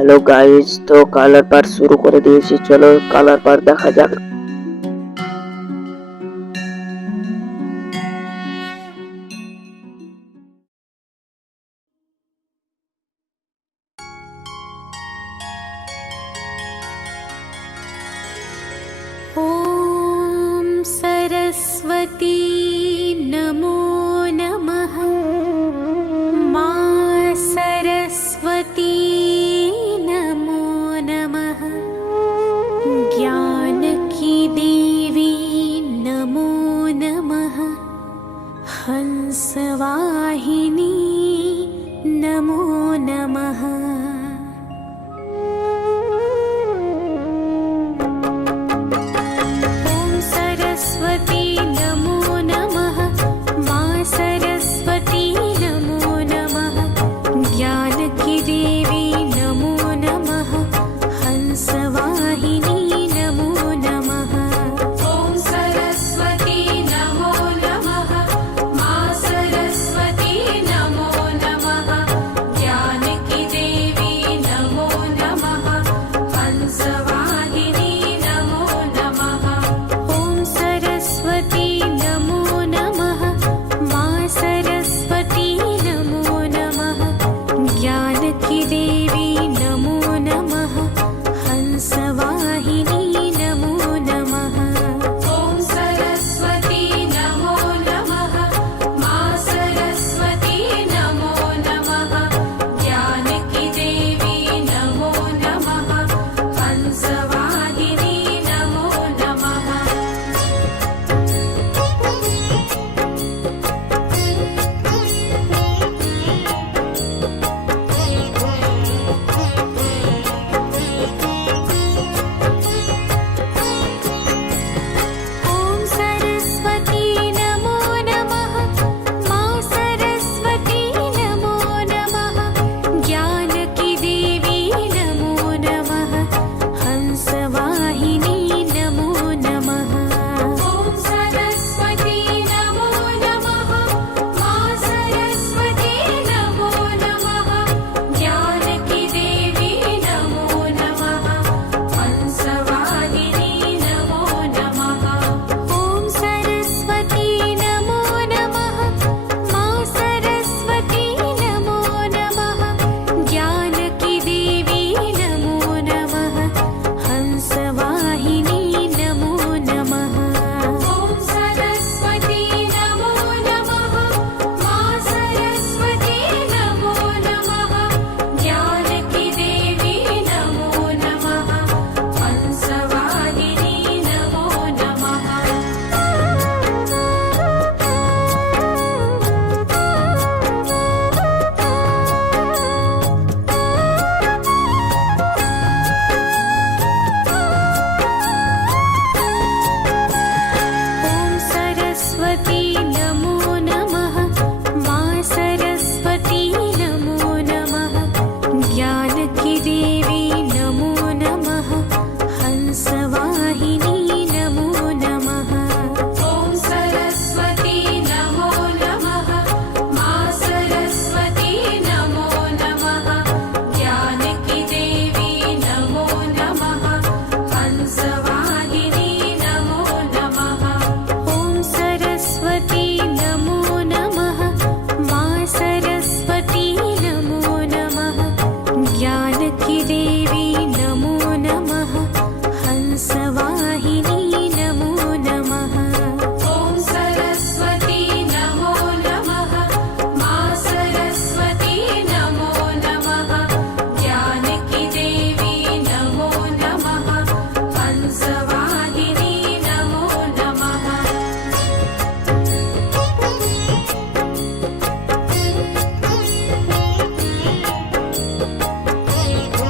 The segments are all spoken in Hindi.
হ্যালো গাইস, তো কালার পার শুরু করে দিয়েছি। চলো কালার পার দেখা যাক। ॐ सरस्वती नमो नमः। मा सरस्वती नमो नमः। ज्ञान की देवी नमो नमः। हंसवाहिनी नमो नमः। सरस्वती नमो नमः। मा सरस्वती नमो नमः। ज्ञान की देवी नमो नमः। हंसवाहिनी नमो नमः। ॐ सरस्वती नमो नमः। मा सरस्वती नमो नमः। ज्ञान की देवी नमो नमः। हंसवाहिनी नमो नमः। सरस्वती नमो नमः। मा सरस्वती नमो नमः। ज्ञान की देवी नमो नमः। हंसवाहिनी नमो नमः। ॐ सरस्वती नमो नमः। मा सरस्वती नमो नमः। ज्ञान की देवी नमो नमः। हंसवाहिनी नमो नमः। ॐ सरस्वती नमो नमः। मा सरस्वती नमो नमः। ज्ञान की देवी नमो नमः। हंसवाहिनी नमो नमः। ॐ सरस्वती नमो नमः। मा सरस्वती नमो नमः। ज्ञान की देवी नमो नमः। हंसवाहिनी नमो नमः। ॐ सरस्वती नमो नमः। मा सरस्वती नमो नमः। ज्ञान की देवी नमो नमः। हंसवाहिनी नमो नमः। ॐ सरस्वती नमो नमः। मा सरस्वती नमो नमः। ज्ञान की देवी नमो नमः। हंसवाहिनी नमो नमः। ॐ सरस्वती नमो नमः। मा सरस्वती नमो नमः। ज्ञान की देवी नमो नमः। हंसवाहिनी नमो नमः। ॐ सरस्वती नमो नमः। मा सरस्वती नमो नमः। ज्ञान की देवी नमो नमः। हंसवाहिनी नमो नमः। ॐ सरस्वती नमो नमः। मा सरस्वती नमो नमः। ज्ञान की देवी नमो नमः। हंसवाहिनी नमो नमः। ॐ सरस्वती नमो नमः। मा सरस्वती नमो नमः। ज्ञान की देवी नमो नमः। हंसवाहिनी नमो नमः। ॐ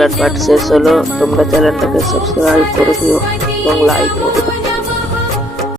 কালার পার্ট শেষ হলো। তোমরা চ্যানেলটাকে সাবস্ক্রাইব করে দিও এবং লাইক করো।